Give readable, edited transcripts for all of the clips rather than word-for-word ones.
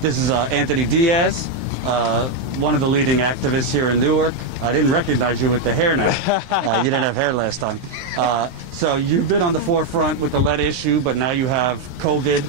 This is Anthony Diaz, one of the leading activists here in Newark. I didn't recognize you with the hair now. You didn't have hair last time. So you've been on the forefront with the lead issue, but now you have COVID,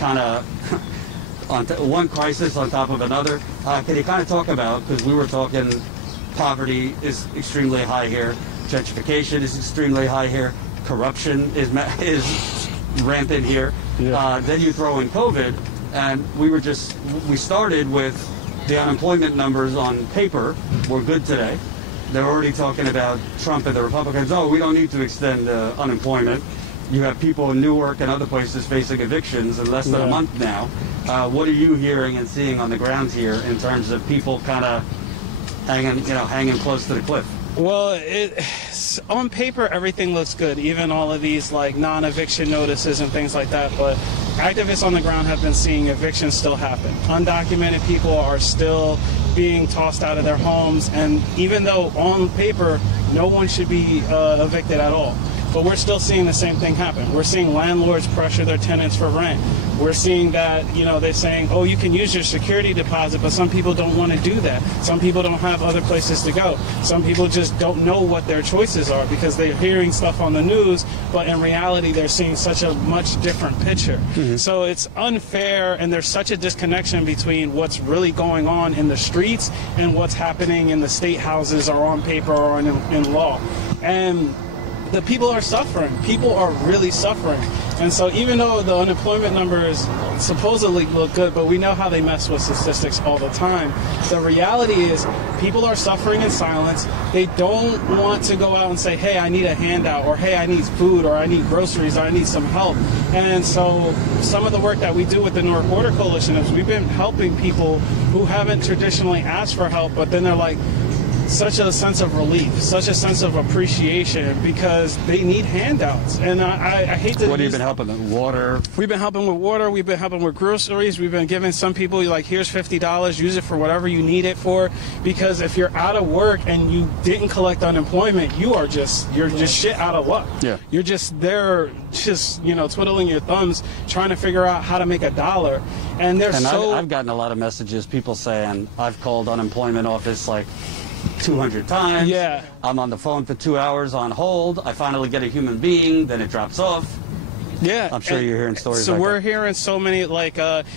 kind of on one crisis on top of another. Can you kind of talk about, because we were talking, poverty is extremely high here, gentrification is extremely high here, corruption is rampant here. Yeah. Then you throw in COVID, and we started with the unemployment numbers on paper were good today. They're already talking about Trump and the Republicans. Oh, we don't need to extend unemployment. You have people in Newark and other places facing evictions in less than a month now. What are you hearing and seeing on the ground here in terms of people kind of hanging close to the cliff? Well, on paper, everything looks good, even all of these like non-eviction notices and things like that. But activists on the ground have been seeing evictions still happen. Undocumented people are still being tossed out of their homes. And even though on paper, no one should be evicted at all. But we're still seeing the same thing happen. We're seeing landlords pressure their tenants for rent. We're seeing that, they're saying, oh, you can use your security deposit, but some people don't want to do that. Some people don't have other places to go. Some people just don't know what their choices are because they're hearing stuff on the news, but in reality, they're seeing such a much different picture. Mm-hmm. So it's unfair, and there's such a disconnection between what's really going on in the streets and what's happening in the state houses or on paper or in law. And the people are suffering. People are really suffering. And so even though the unemployment numbers supposedly look good, but we know how they mess with statistics all the time, the reality is people are suffering in silence. They don't want to go out and say, hey, I need a handout, or hey, I need food, or I need groceries, or I need some help. And so some of the work that we do with the Newark Water Coalition is we've been helping people who haven't traditionally asked for help, but then they're like, such a sense of relief, such a sense of appreciation because they need handouts. And I hate to... What have you been helping them? Water? We've been helping with water. We've been helping with groceries. We've been giving some people, like, here's $50. Use it for whatever you need it for. Because if you're out of work and you didn't collect unemployment, you're just shit out of luck. Yeah. You're just there, twiddling your thumbs, trying to figure out how to make a dollar. And I've gotten a lot of messages, people saying, I've called unemployment office, like, 200 times. Yeah. I'm on the phone for 2 hours on hold. I finally get a human being, then it drops off. Yeah. I'm sure you're hearing stories so like we're that. Hearing so many,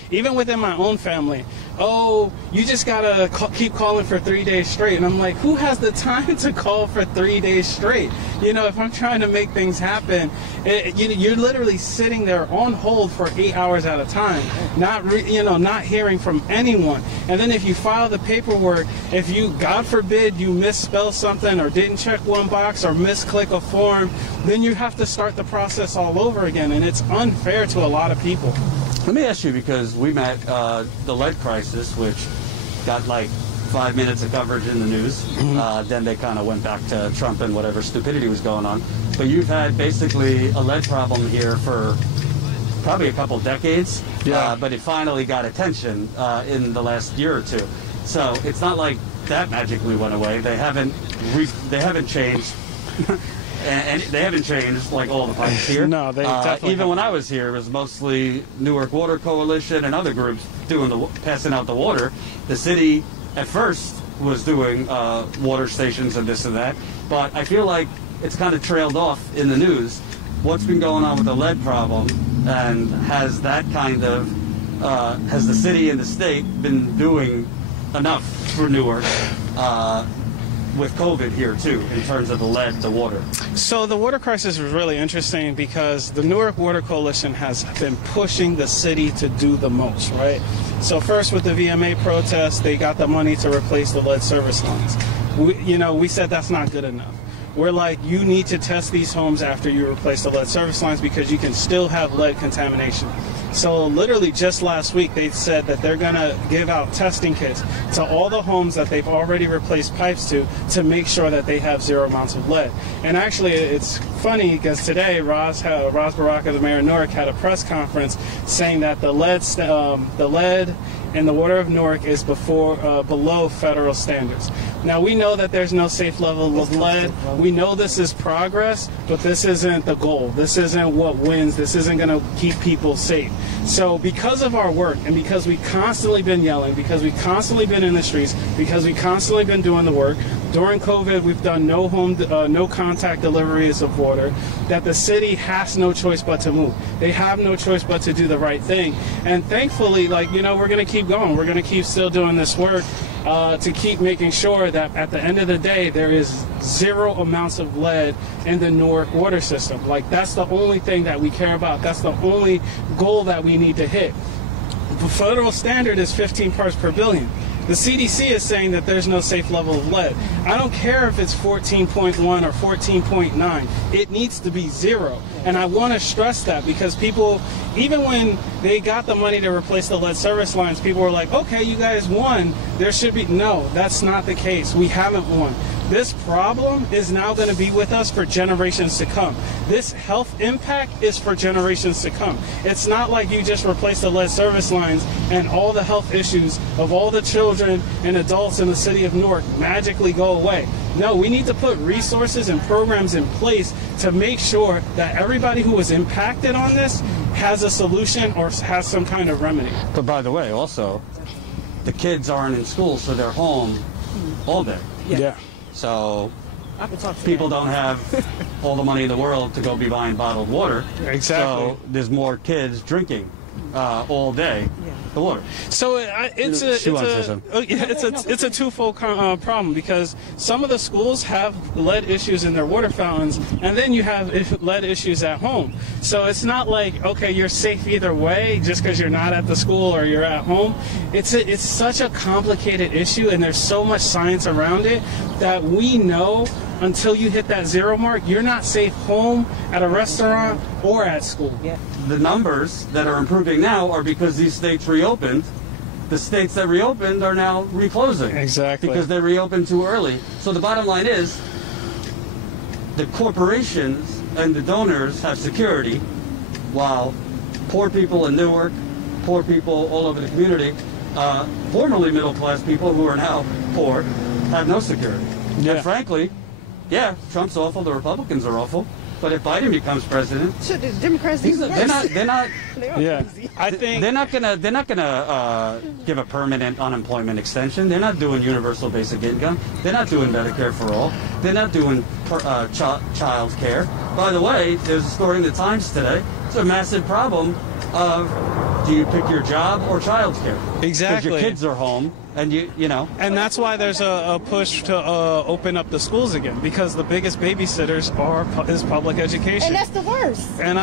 even within my own family, oh, you just gotta keep calling for 3 days straight. And I'm like, who has the time to call for 3 days straight? If I'm trying to make things happen, you're literally sitting there on hold for 8 hours at a time, not hearing from anyone. And then if you file the paperwork, if you, God forbid, you misspell something or didn't check one box or misclick a form, then you have to start the process all over again. And it's unfair to a lot of people. Let me ask you, because we met the lead crisis, which got like 5 minutes of coverage in the news. Then they kind of went back to Trump and whatever stupidity was going on. But you've had basically a lead problem here for probably a couple decades. Yeah. But it finally got attention in the last year or two. So it's not like that magically went away. They haven't changed. And they haven't changed like all the pipes here. No, they definitely even when I was here, it was mostly Newark Water Coalition and other groups passing out the water. The city at first was doing water stations and this and that, but I feel like it's kind of trailed off in the news. What's been going on with the lead problem, and has that kind of has the city and the state been doing enough for Newark? With COVID here too, in terms of the lead, the water. So the water crisis is really interesting because the Newark Water Coalition has been pushing the city to do the most, right? So first with the VMA protest, they got the money to replace the lead service lines. We said that's not good enough. We're like, you need to test these homes after you replace the lead service lines because you can still have lead contamination. So literally just last week, they said that they're going to give out testing kits to all the homes that they've already replaced pipes to make sure that they have zero amounts of lead. And actually, it's funny because today, Roz Baraka, the mayor of Newark, had a press conference saying that the lead and the water of Newark is below federal standards. Now, we know that there's no safe level of lead. We know this is progress, but this isn't the goal. This isn't what wins. This isn't going to keep people safe. So because of our work, and because we constantly been yelling, because we constantly been in the streets, because we constantly been doing the work, during COVID, we've done no contact deliveries of water, that the city has no choice but to move. They have no choice but to do the right thing. And thankfully, like, you know, we're going to keep going. We're going to keep still doing this work to keep making sure that at the end of the day, there is zero amounts of lead in the Newark water system. Like, that's the only thing that we care about. That's the only goal that we need to hit. The federal standard is 15 parts per billion. The CDC is saying that there's no safe level of lead. I don't care if it's 14.1 or 14.9. It needs to be zero. And I want to stress that, because people, even when they got the money to replace the lead service lines, people were like, okay, you guys won. There should be. No, that's not the case. We haven't won. This problem is now going to be with us for generations to come. This health impact is for generations to come. It's not like you just replace the lead service lines and all the health issues of all the children and adults in the city of Newark magically go away. No, we need to put resources and programs in place to make sure that everybody who was impacted on this has a solution or has some kind of remedy. But by the way, also, the kids aren't in school, so they're home all day. Yeah. So people don't have all the money in the world to go be buying bottled water. Exactly. So there's more kids drinking all day the water. So it's a twofold problem, because some of the schools have lead issues in their water fountains, and then you have lead issues at home. So it's not like, okay, you're safe either way just because you're not at the school or you're at home. It's such a complicated issue, and there's so much science around it that we know until you hit that zero mark, you're not safe home, at a restaurant, or at school. Yeah. The numbers that are improving now are because these states reopened. The states that reopened are now reclosing. Exactly. Because they reopened too early. So the bottom line is, the corporations and the donors have security, while poor people in Newark, poor people all over the community, formerly middle-class people who are now poor, have no security. Yeah. And frankly, yeah, Trump's awful, the Republicans are awful, but if Biden becomes president, So the Democrats do they're worse. not They are Yeah, crazy. I think they're not gonna give a permanent unemployment extension. They're not doing universal basic income. They're not doing Medicare for all. They're not doing child care. By the way, there's a story in the Times today. It's a massive problem of, do you pick your job or child care? Exactly. Because your kids are home, and you know. And that's why there's a push to open up the schools again, because the biggest babysitters is public education. And that's the worst. And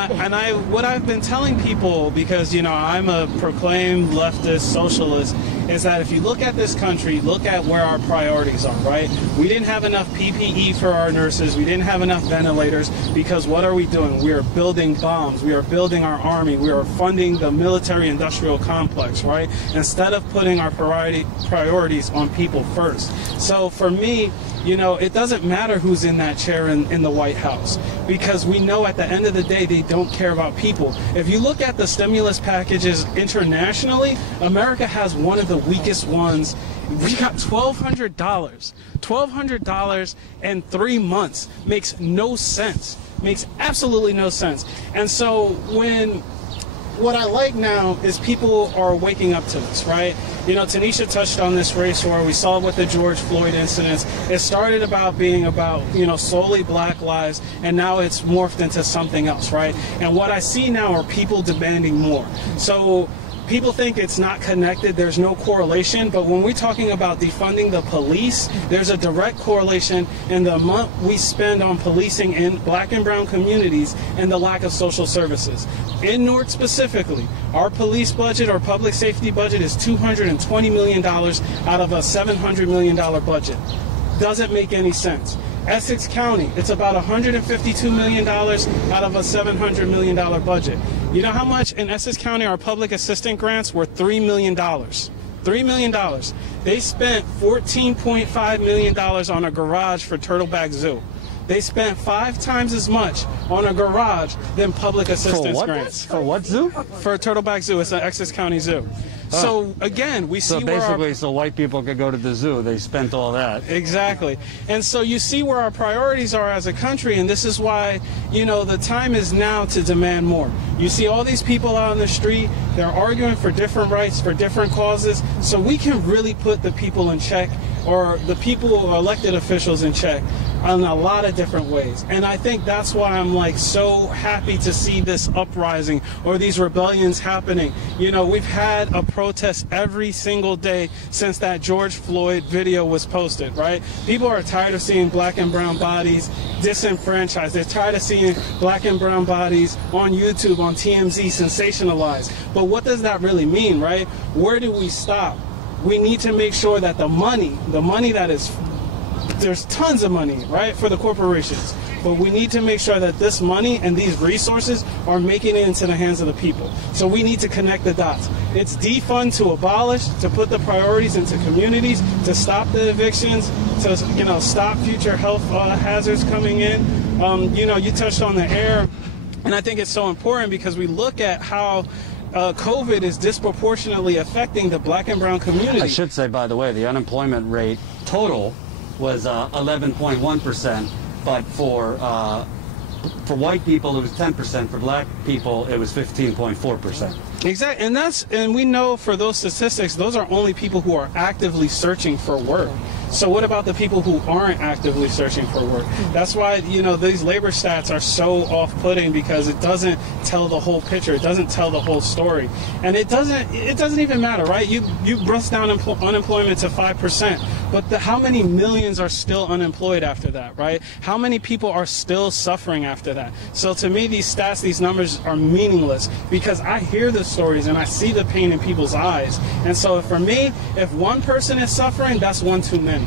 what I've been telling people, because, you know, I'm a proclaimed leftist socialist, is that if you look at this country, look at where our priorities are, right? We didn't have enough PPE for our nurses. We didn't have enough ventilators, because what are we doing? We are building bombs. We are building our army. We are funding the military-industrial complex, right? Instead of putting our priorities on people first. So for me, you know, it doesn't matter who's in that chair in the White House, because we know at the end of the day they don't care about people. If you look at the stimulus packages internationally, America has one of the weakest ones. We got $1,200. $1,200 in 3 months makes no sense. Makes absolutely no sense. And so what I like now is people are waking up to this, right? You know, Tanisha touched on this race war. We saw with the George Floyd incidents. It started being about, you know, solely black lives, and now it's morphed into something else, right? And what I see now are people demanding more. So people think it's not connected, there's no correlation, but when we're talking about defunding the police, there's a direct correlation in the amount we spend on policing in black and brown communities and the lack of social services. In Newark specifically, our police budget, our public safety budget, is $220 million out of a $700 million budget. Doesn't make any sense. Essex County, it's about $152 million out of a $700 million budget. You know how much in Essex County our public assistance grants were? $3 million. $3 million. They spent $14.5 million on a garage for Turtleback Zoo. They spent 5 times as much on a garage than public assistance For what? grants. For what zoo? For Turtleback Zoo. It's an Essex County Zoo. So again, we see So where basically, so white people could go to the zoo. They spent all that. Exactly. And so you see where our priorities are as a country, and this is why, you know, the time is now to demand more. You see all these people out on the street, they're arguing for different rights, for different causes, so we can really put the people in check, or the people or elected officials in check, in a lot of different ways. And I think that's why I'm like so happy to see this uprising or these rebellions happening. You know, we've had a protest every single day since that George Floyd video was posted, right? People are tired of seeing black and brown bodies disenfranchised. They're tired of seeing black and brown bodies on YouTube, on TMZ, sensationalized. But what does that really mean, right? Where do we stop? We need to make sure that the money that is, there's tons of money, right, for the corporations. But we need to make sure that this money and these resources are making it into the hands of the people. So we need to connect the dots. It's defund to abolish, to put the priorities into communities, to stop the evictions, to, you know, stop future health hazards coming in. You know, you touched on the air, and I think it's so important because we look at how COVID is disproportionately affecting the black and brown community. I should say, by the way, the unemployment rate total was 11.1%, but for white people it was 10%. For black people it was 15.4%. Exactly, and we know for those statistics, those are only people who are actively searching for work. So what about the people who aren't actively searching for work? That's why, you know, these labor stats are so off-putting, because it doesn't tell the whole picture. It doesn't tell the whole story. And it doesn't even matter, right? You bust down unemployment to 5%, but how many millions are still unemployed after that, right? How many people are still suffering after that? So to me, these stats, these numbers are meaningless, because I hear the stories and I see the pain in people's eyes. And so for me, if one person is suffering, that's one too many.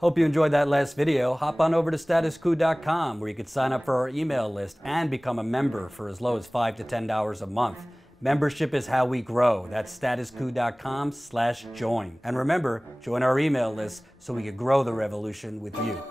Hope you enjoyed that last video. Hop on over to statuscoup.com, where you can sign up for our email list and become a member for as low as $5 to $10 a month. Membership is how we grow. That's statuscoup.com/join. And remember, join our email list so we can grow the revolution with you.